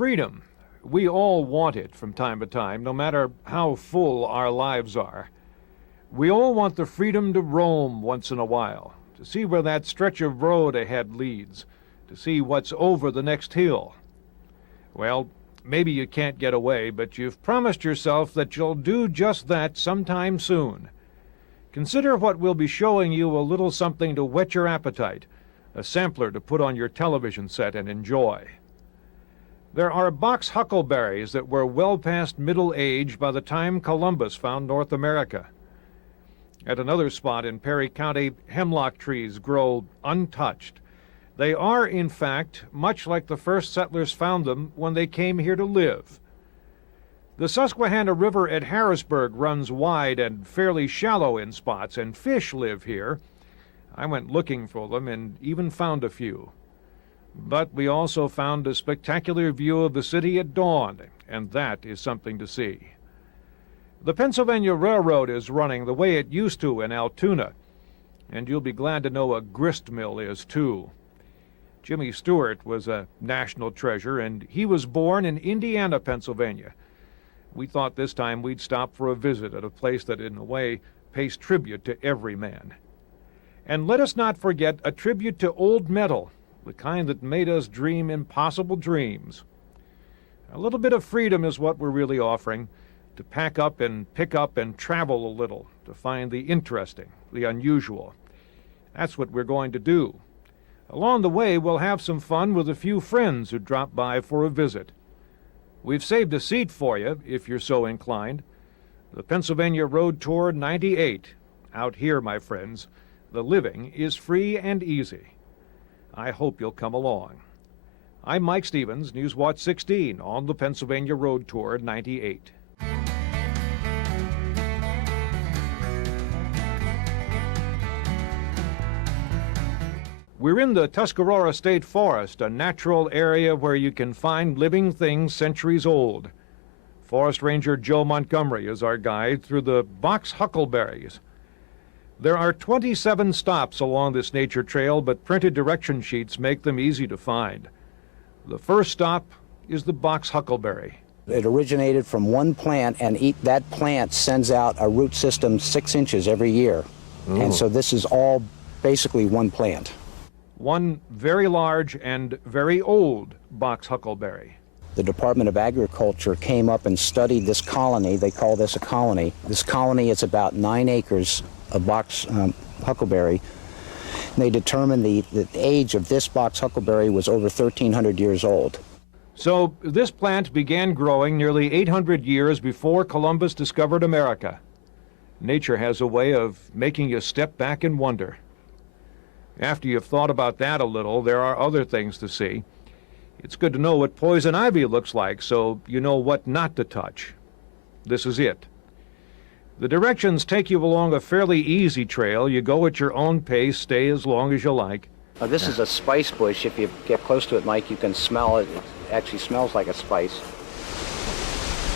freedom. We all want it from time to time, no matter how full our lives are. We all want the freedom to roam once in a while, to see where that stretch of road ahead leads, to see what's over the next hill. Well, maybe you can't get away, but you've promised yourself that you'll do just that sometime soon. Consider what we'll be showing you a little something to whet your appetite, a sampler to put on your television set and enjoy. There are box huckleberries that were well past middle age by the time Columbus found North America. At another spot in Perry County, hemlock trees grow untouched. They are, in fact, much like the first settlers found them when they came here to live. The Susquehanna River at Harrisburg runs wide and fairly shallow in spots, and fish live here. I went looking for them and even found a few. But we also found a spectacular view of the city at dawn, and that is something to see. The Pennsylvania Railroad is running the way it used to in Altoona, and you'll be glad to know a grist mill is too. Jimmy Stewart was a national treasure, and he was born in Indiana, Pennsylvania. We thought this time we'd stop for a visit at a place that, in a way, pays tribute to every man. And let us not forget a tribute to old metal, the kind that made us dream impossible dreams. A little bit of freedom is what we're really offering, to pack up and pick up and travel a little, to find the interesting, the unusual. That's what we're going to do. Along the way, we'll have some fun with a few friends who drop by for a visit. We've saved a seat for you, if you're so inclined. The Pennsylvania Road Tour 98. Out here, my friends, the living is free and easy. I hope you'll come along. I'm Mike Stevens, News Watch 16 on the Pennsylvania Road Tour 98. We're in the Tuscarora State Forest, a natural area where you can find living things centuries old. Forest Ranger Joe Montgomery is our guide through the box huckleberries. There are 27 stops along this nature trail, but printed direction sheets make them easy to find. The first stop is the box huckleberry. It originated from one plant, and that plant sends out a root system 6 inches every year. Ooh. And so this is all basically one plant. One very large and very old box huckleberry. The Department of Agriculture came up and studied this colony. They call this a colony. This colony is about 9 acres of box huckleberry. And they determined the age of this box huckleberry was over 1,300 years old. So this plant began growing nearly 800 years before Columbus discovered America. Nature has a way of making you step back and wonder. After you've thought about that a little, there are other things to see. It's good to know what poison ivy looks like, so you know what not to touch. This is it. The directions take you along a fairly easy trail. You go at your own pace, stay as long as you like. This is a spice bush. If you get close to it, Mike, you can smell it. It actually smells like a spice.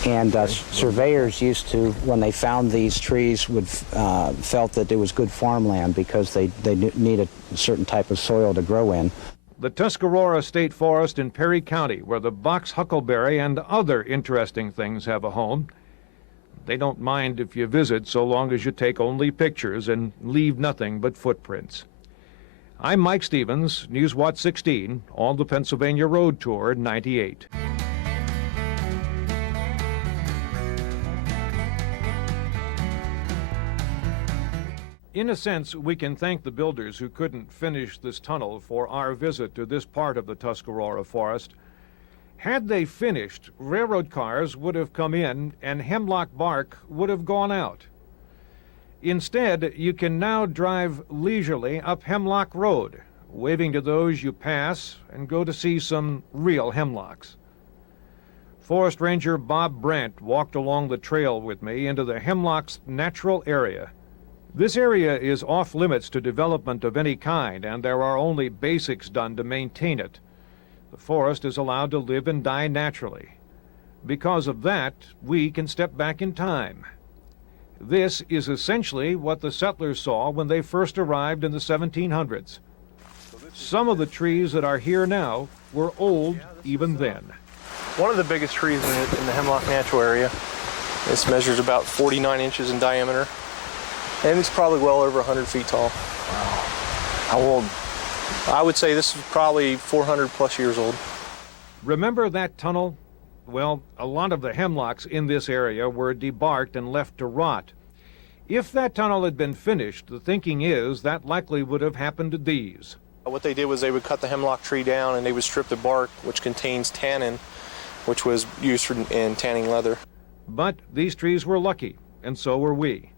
And surveyors used to, when they found these trees, felt that it was good farmland because they need a certain type of soil to grow in. The Tuscarora State Forest in Perry County, where the box huckleberry and other interesting things have a home. They don't mind if you visit so long as you take only pictures and leave nothing but footprints. I'm Mike Stevens, News Watch 16, on the Pennsylvania Road Tour 98. In a sense, we can thank the builders who couldn't finish this tunnel for our visit to this part of the Tuscarora Forest. Had they finished, railroad cars would have come in and hemlock bark would have gone out. Instead, you can now drive leisurely up Hemlock Road, waving to those you pass, and go to see some real hemlocks. Forest Ranger Bob Brandt walked along the trail with me into the hemlock's natural area. This area is off limits to development of any kind, and there are only basics done to maintain it. The forest is allowed to live and die naturally. Because of that, we can step back in time. This is essentially what the settlers saw when they first arrived in the 1700s. Some of the trees that are here now were old even then. one of the biggest trees in the Hemlock Natural Area. This measures about 49 inches in diameter, and it's probably well over 100 feet tall. Wow. How old? I would say this is probably 400 plus years old. Remember that tunnel? Well, a lot of the hemlocks in this area were debarked and left to rot. If that tunnel had been finished, the thinking is that likely would have happened to these. What they did was they would cut the hemlock tree down and they would strip the bark, which contains tannin, which was used in tanning leather. But these trees were lucky, and so were we.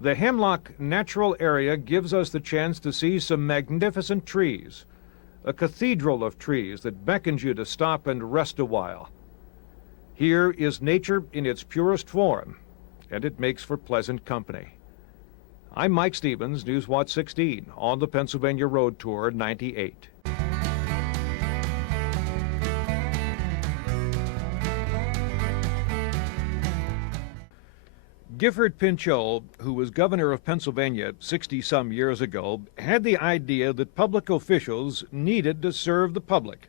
The Hemlock Natural Area gives us the chance to see some magnificent trees, a cathedral of trees that beckons you to stop and rest a while. Here is nature in its purest form, and it makes for pleasant company. I'm Mike Stevens, Newswatch 16, on the Pennsylvania Road Tour 98. Gifford Pinchot, who was governor of Pennsylvania 60-some years ago, had the idea that public officials needed to serve the public.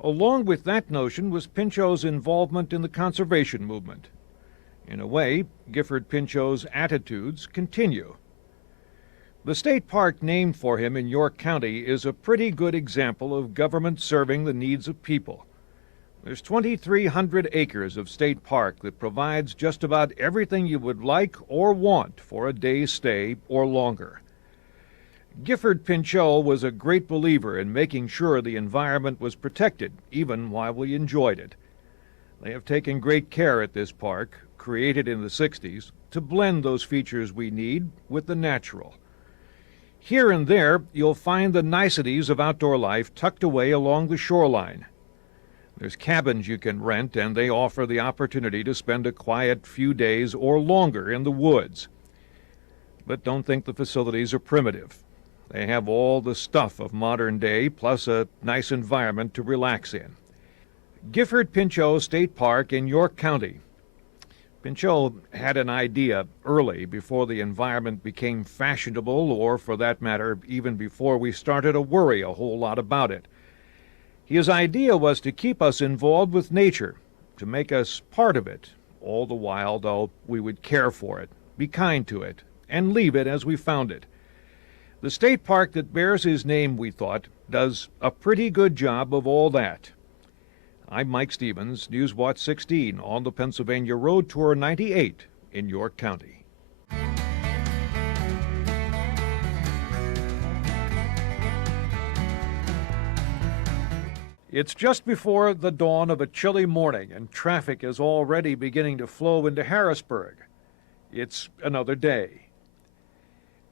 Along with that notion was Pinchot's involvement in the conservation movement. In a way, Gifford Pinchot's attitudes continue. The state park named for him in York County is a pretty good example of government serving the needs of people. There's 2,300 acres of state park that provides just about everything you would like or want for a day's stay or longer. Gifford Pinchot was a great believer in making sure the environment was protected, even while we enjoyed it. They have taken great care at this park, created in the 60s, to blend those features we need with the natural. Here and there, you'll find the niceties of outdoor life tucked away along the shoreline. There's cabins you can rent, and they offer the opportunity to spend a quiet few days or longer in the woods. But don't think the facilities are primitive. They have all the stuff of modern day, plus a nice environment to relax in. Gifford Pinchot State Park in York County. Pinchot had an idea early, before the environment became fashionable, or for that matter, even before we started to worry a whole lot about it. His idea was to keep us involved with nature, to make us part of it, all the while, though, we would care for it, be kind to it, and leave it as we found it. The state park that bears his name, we thought, does a pretty good job of all that. I'm Mike Stevens, Newswatch 16, on the Pennsylvania Road Tour 98 in York County. It's just before the dawn of a chilly morning, and traffic is already beginning to flow into Harrisburg. It's another day.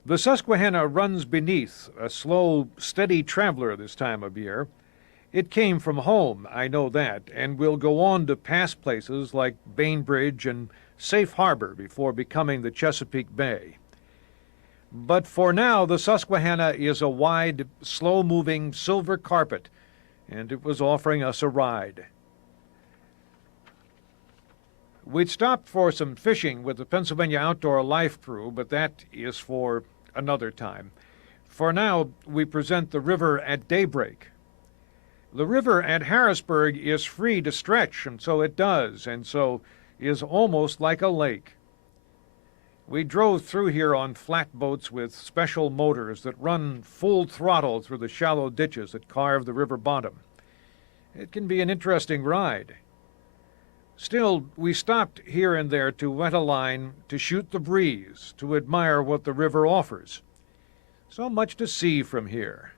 The Susquehanna runs beneath, a slow, steady traveler this time of year. It came from home, I know that, and will go on to pass places like Bainbridge and Safe Harbor before becoming the Chesapeake Bay. But for now, the Susquehanna is a wide, slow-moving silver carpet, and it was offering us a ride. We'd stopped for some fishing with the Pennsylvania Outdoor Life Crew, but that is for another time. For now, we present the river at daybreak. The river at Harrisburg is free to stretch, and so it does, and so is almost like a lake. We drove through here on flatboats with special motors that run full throttle through the shallow ditches that carve the river bottom. It can be an interesting ride. Still, we stopped here and there to wet a line, to shoot the breeze, to admire what the river offers. So much to see from here.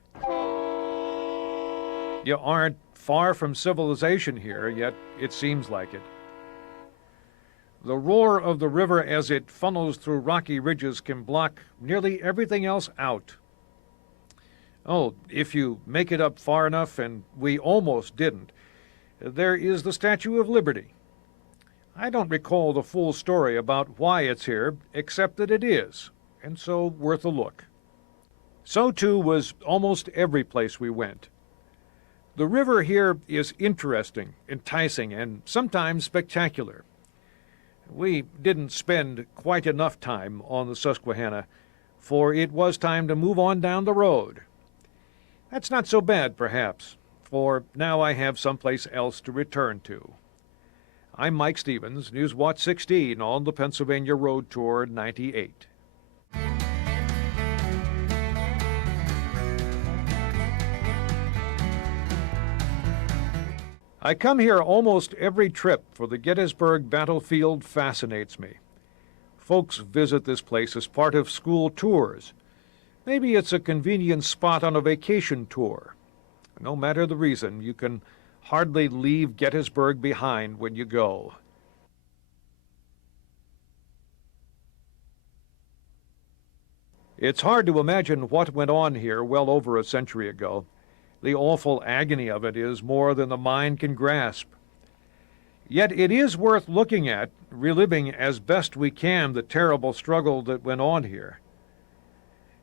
You aren't far from civilization here, yet it seems like it. The roar of the river as it funnels through rocky ridges can block nearly everything else out. Oh, if you make it up far enough, and we almost didn't, there is the Statue of Liberty. I don't recall the full story about why it's here, except that it is, and so worth a look. So too was almost every place we went. The river here is interesting, enticing, and sometimes spectacular. We didn't spend quite enough time on the Susquehanna, for it was time to move on down the road. That's not so bad, perhaps, for now I have someplace else to return to. I'm Mike Stevens, News Watch 16 on the Pennsylvania Road Tour 98. I come here almost every trip, for the Gettysburg battlefield fascinates me. Folks visit this place as part of school tours. Maybe it's a convenient spot on a vacation tour. No matter the reason, you can hardly leave Gettysburg behind when you go. It's hard to imagine what went on here well over a century ago. The awful agony of it is more than the mind can grasp. Yet it is worth looking at, reliving as best we can the terrible struggle that went on here.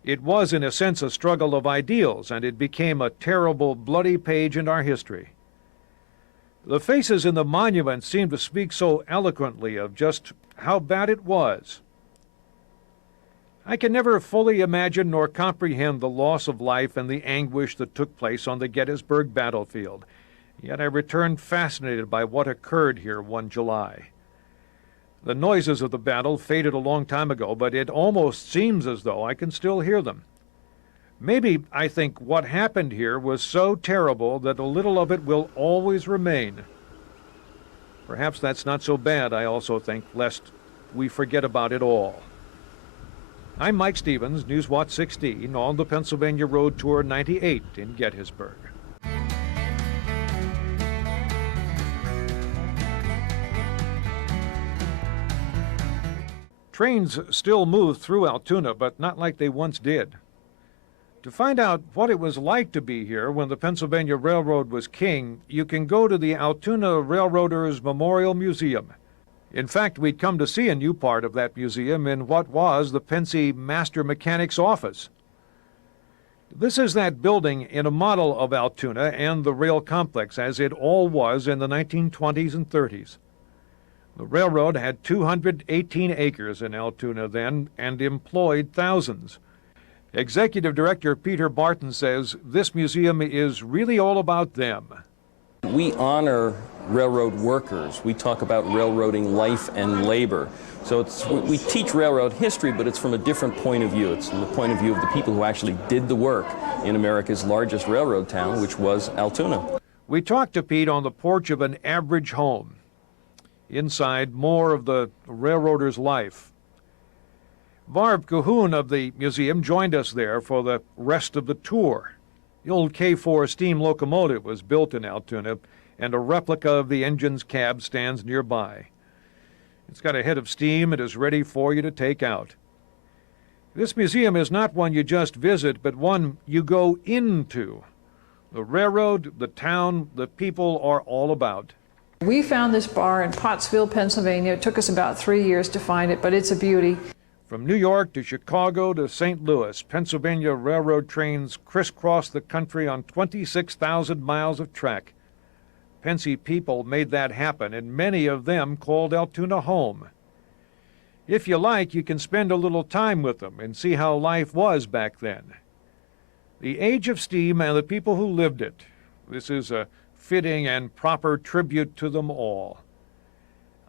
It was, in a sense, a struggle of ideals, and it became a terrible, bloody page in our history. The faces in the monument seem to speak so eloquently of just how bad it was. I can never fully imagine nor comprehend the loss of life and the anguish that took place on the Gettysburg battlefield, yet I return fascinated by what occurred here one July. The noises of the battle faded a long time ago, but it almost seems as though I can still hear them. Maybe I think what happened here was so terrible that a little of it will always remain. Perhaps that's not so bad, I also think, lest we forget about it all. I'm Mike Stevens, News Watch 16 on the Pennsylvania Road Tour 98 in Gettysburg. Trains still move through Altoona, but not like they once did. To find out what it was like to be here when the Pennsylvania Railroad was king, you can go to the Altoona Railroaders Memorial Museum. In fact, we'd come to see a new part of that museum in what was the Pennsy Master Mechanic's office. This is that building in a model of Altoona and the rail complex as it all was in the 1920s and 30s. The railroad had 218 acres in Altoona then and employed thousands. Executive Director Peter Barton says this museum is really all about them. We honor railroad workers. We talk about railroading life and labor. So we teach railroad history, but it's from a different point of view. It's from the point of view of the people who actually did the work in America's largest railroad town, which was Altoona. We talked to Pete on the porch of an average home. Inside, more of the railroader's life. Barb Cahoon of the museum joined us there for the rest of the tour. The old K4 steam locomotive was built in Altoona, and a replica of the engine's cab stands nearby. It's got a head of steam and is ready for you to take out. This museum is not one you just visit, but one you go into. The railroad, the town, the people are all about. We found this bar in Pottsville, Pennsylvania. It took us about 3 years to find it, but it's a beauty. From New York to Chicago to St. Louis, Pennsylvania railroad trains crisscross the country on 26,000 miles of track. Pennsy people made that happen, and many of them called Altoona home. If you like, you can spend a little time with them and see how life was back then. The age of steam and the people who lived it. This is a fitting and proper tribute to them all.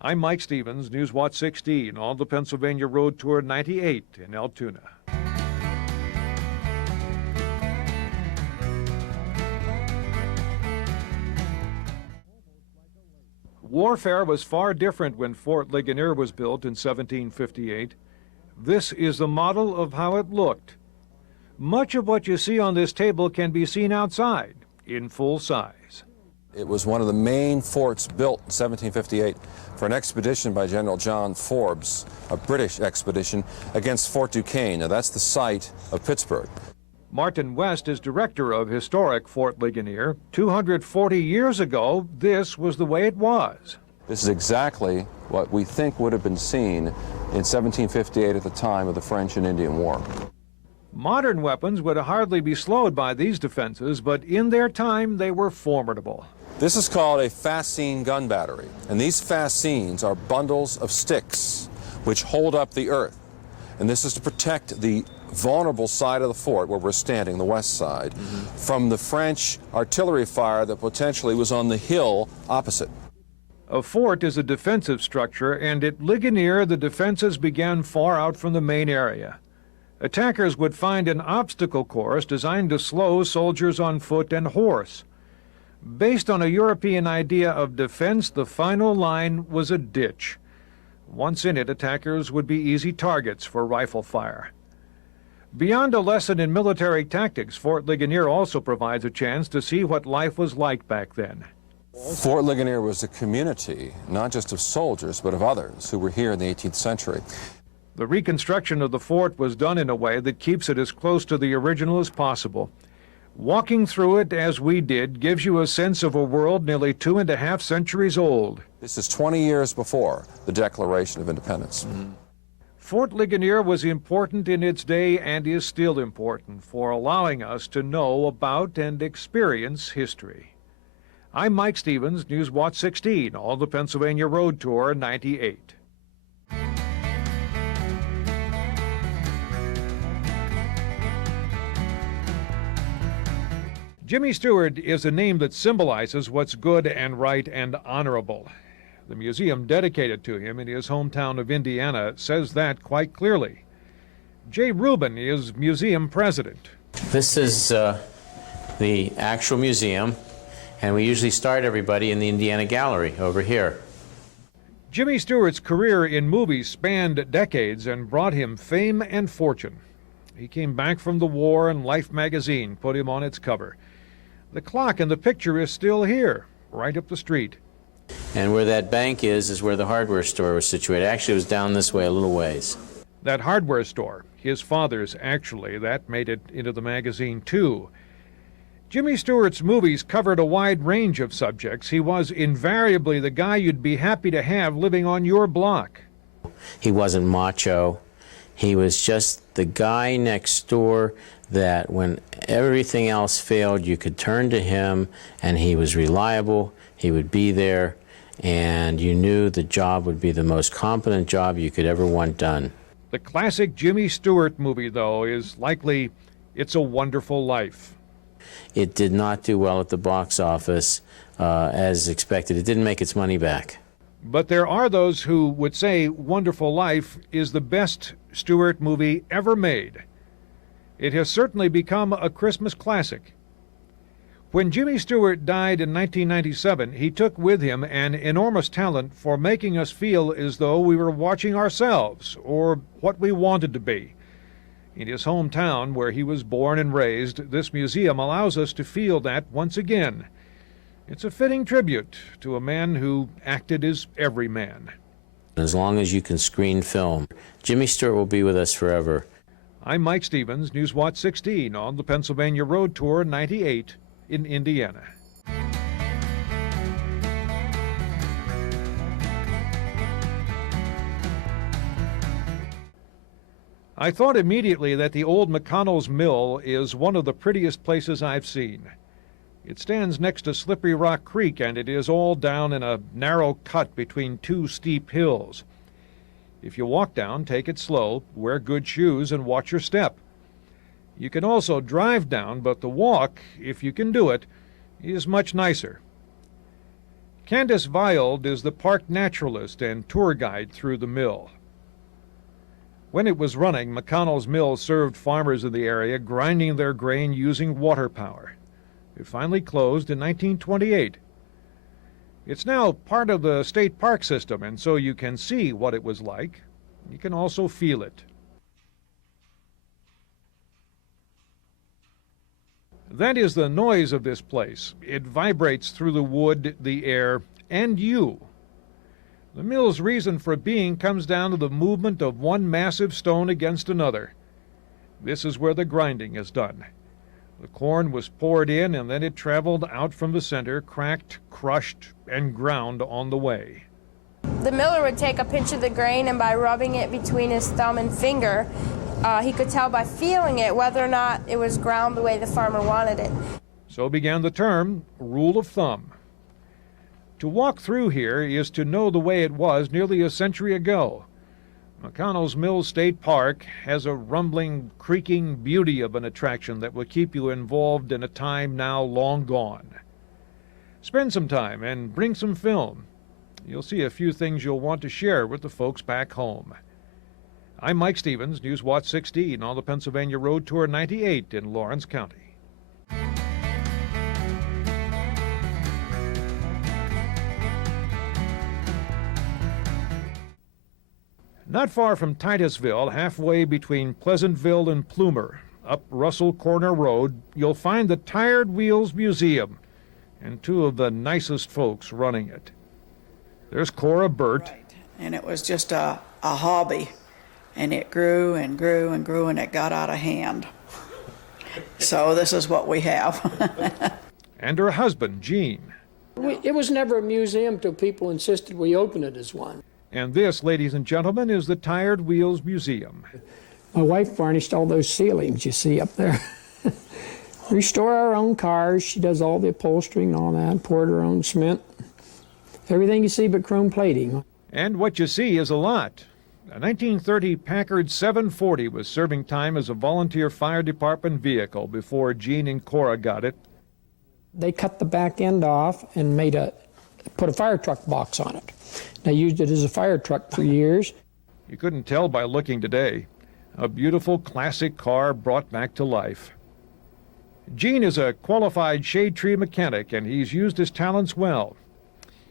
I'm Mike Stevens, News Watch 16 on the Pennsylvania Road Tour 98 in Altoona. Warfare was far different when Fort Ligonier was built in 1758. This is the model of how it looked. Much of what you see on this table can be seen outside, in full size. It was one of the main forts built in 1758 for an expedition by General John Forbes, a British expedition, against Fort Duquesne. Now, that's the site of Pittsburgh. Martin West is director of historic Fort Ligonier. 240 years ago, this was the way it was. This is exactly what we think would have been seen in 1758 at the time of the French and Indian War. Modern weapons would hardly be slowed by these defenses, but in their time, they were formidable. This is called a fascine gun battery, and these fascines are bundles of sticks which hold up the earth. and this is to protect the vulnerable side of the fort where we're standing, the west side, from the French artillery fire that potentially was on the hill opposite. A fort is a defensive structure, and at Ligonier, the defenses began far out from the main area. Attackers would find an obstacle course designed to slow soldiers on foot and horse. Based on a European idea of defense, the final line was a ditch. Once in it, attackers would be easy targets for rifle fire. Beyond a lesson in military tactics, Fort Ligonier also provides a chance to see what life was like back then. Fort Ligonier was a community, not just of soldiers, but of others who were here in the 18th century. The reconstruction of the fort was done in a way that keeps it as close to the original as possible. Walking through it, as we did, gives you a sense of a world nearly 2.5 centuries old. This is 20 years before the Declaration of Independence. Fort Ligonier was important in its day and is still important for allowing us to know about and experience history. I'm Mike Stevens, News Watch 16, on the Pennsylvania Road Tour 98. Jimmy Stewart is a name that symbolizes what's good and right and honorable. The museum dedicated to him in his hometown of Indiana says that quite clearly. Jay Rubin is museum president. This is the actual museum, and we usually start everybody in the Indiana Gallery over here. Jimmy Stewart's career in movies spanned decades and brought him fame and fortune. He came back from the war, and Life magazine put him on its cover. The clock in the picture is still here, right up the street. And where that bank is where the hardware store was situated. Actually, it was down this way a little ways. That hardware store, his father's actually, that made it into the magazine too. Jimmy Stewart's movies covered a wide range of subjects. He was invariably the guy you'd be happy to have living on your block. He wasn't macho. He was just the guy next door that when everything else failed, you could turn to him, and he was reliable. He would be there, and you knew the job would be the most competent job you could ever want done. The classic Jimmy Stewart movie, though, is likely It's a Wonderful Life. It did not do well at the box office as expected. It didn't make its money back. But there are those who would say Wonderful Life is the best Stewart movie ever made. It has certainly become a Christmas classic. When Jimmy Stewart died in 1997, he took with him an enormous talent for making us feel as though we were watching ourselves, or what we wanted to be. In his hometown, where he was born and raised, this museum allows us to feel that once again. It's a fitting tribute to a man who acted as every man. As long as you can screen film, Jimmy Stewart will be with us forever. I'm Mike Stevens, News Watch 16, on the Pennsylvania Road Tour 98 in Indiana. I thought immediately that the old McConnell's Mill is one of the prettiest places I've seen. It stands next to Slippery Rock Creek, and it is all down in a narrow cut between two steep hills. If you walk down, take it slow, wear good shoes, and watch your step. You can also drive down, but the walk, if you can do it, is much nicer. Candace Viold is the park naturalist and tour guide through the mill. When it was running, McConnell's Mill served farmers in the area grinding their grain using water power. It finally closed in 1928. It's now part of the state park system, and so you can see what it was like. You can also feel it. That is the noise of this place. It vibrates through the wood, the air, and you. The mill's reason for being comes down to the movement of one massive stone against another. This is where the grinding is done. The corn was poured in, and then it traveled out from the center, cracked, crushed, and ground on the way. The miller would take a pinch of the grain, and by rubbing it between his thumb and finger, he could tell by feeling it whether or not it was ground the way the farmer wanted it. So began the term rule of thumb. To walk through here is to know the way it was nearly a century ago. McConnell's Mills State Park has a rumbling, creaking beauty of an attraction that will keep you involved in a time now long gone. Spend some time and bring some film. You'll see a few things you'll want to share with the folks back home. I'm Mike Stevens, News Watch 16 on the Pennsylvania Road Tour 98 in Lawrence County. Not far from Titusville, halfway between Pleasantville and Plumer, up Russell Corner Road, you'll find the Tired Wheels Museum and two of the nicest folks running it. There's Cora Burt. Right. And it was just a hobby, and it grew and grew and grew, and it got out of hand. So this is what we have. And her husband, Gene. It was never a museum till people insisted we open it as one. And this, ladies and gentlemen, is the Tired Wheels Museum. My wife varnished all those ceilings you see up there. Restore our own cars. She does all the upholstery and all that, poured her own cement. Everything you see but chrome plating. And what you see is a lot. A 1930 Packard 740 was serving time as a volunteer fire department vehicle before Gene and Cora got it. They cut the back end off and put a fire truck box on it. They used it as a fire truck for years. You couldn't tell by looking today. A beautiful classic car brought back to life. Gene is a qualified shade tree mechanic, and he's used his talents well.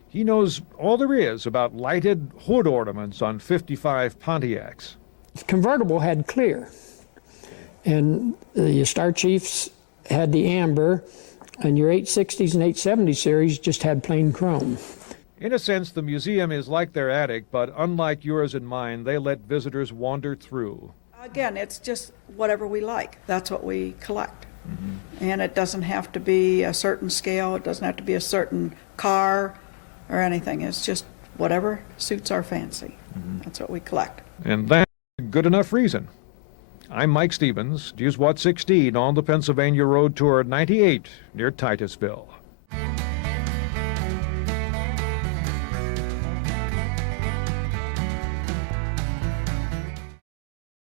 He knows all there is about lighted hood ornaments on 55 Pontiacs. The convertible had clear, and the Star Chiefs had the amber, and your 860s and 870 series just had plain chrome. In a sense, the museum is like their attic, but unlike yours and mine, they let visitors wander through. Again, it's just whatever we like. That's what we collect. Mm-hmm. And it doesn't have to be a certain scale. It doesn't have to be a certain car or anything. It's just whatever suits our fancy. Mm-hmm. That's what we collect. And that's a good enough reason. I'm Mike Stevens, News Watch 16 on the Pennsylvania Road Tour 98 near Titusville.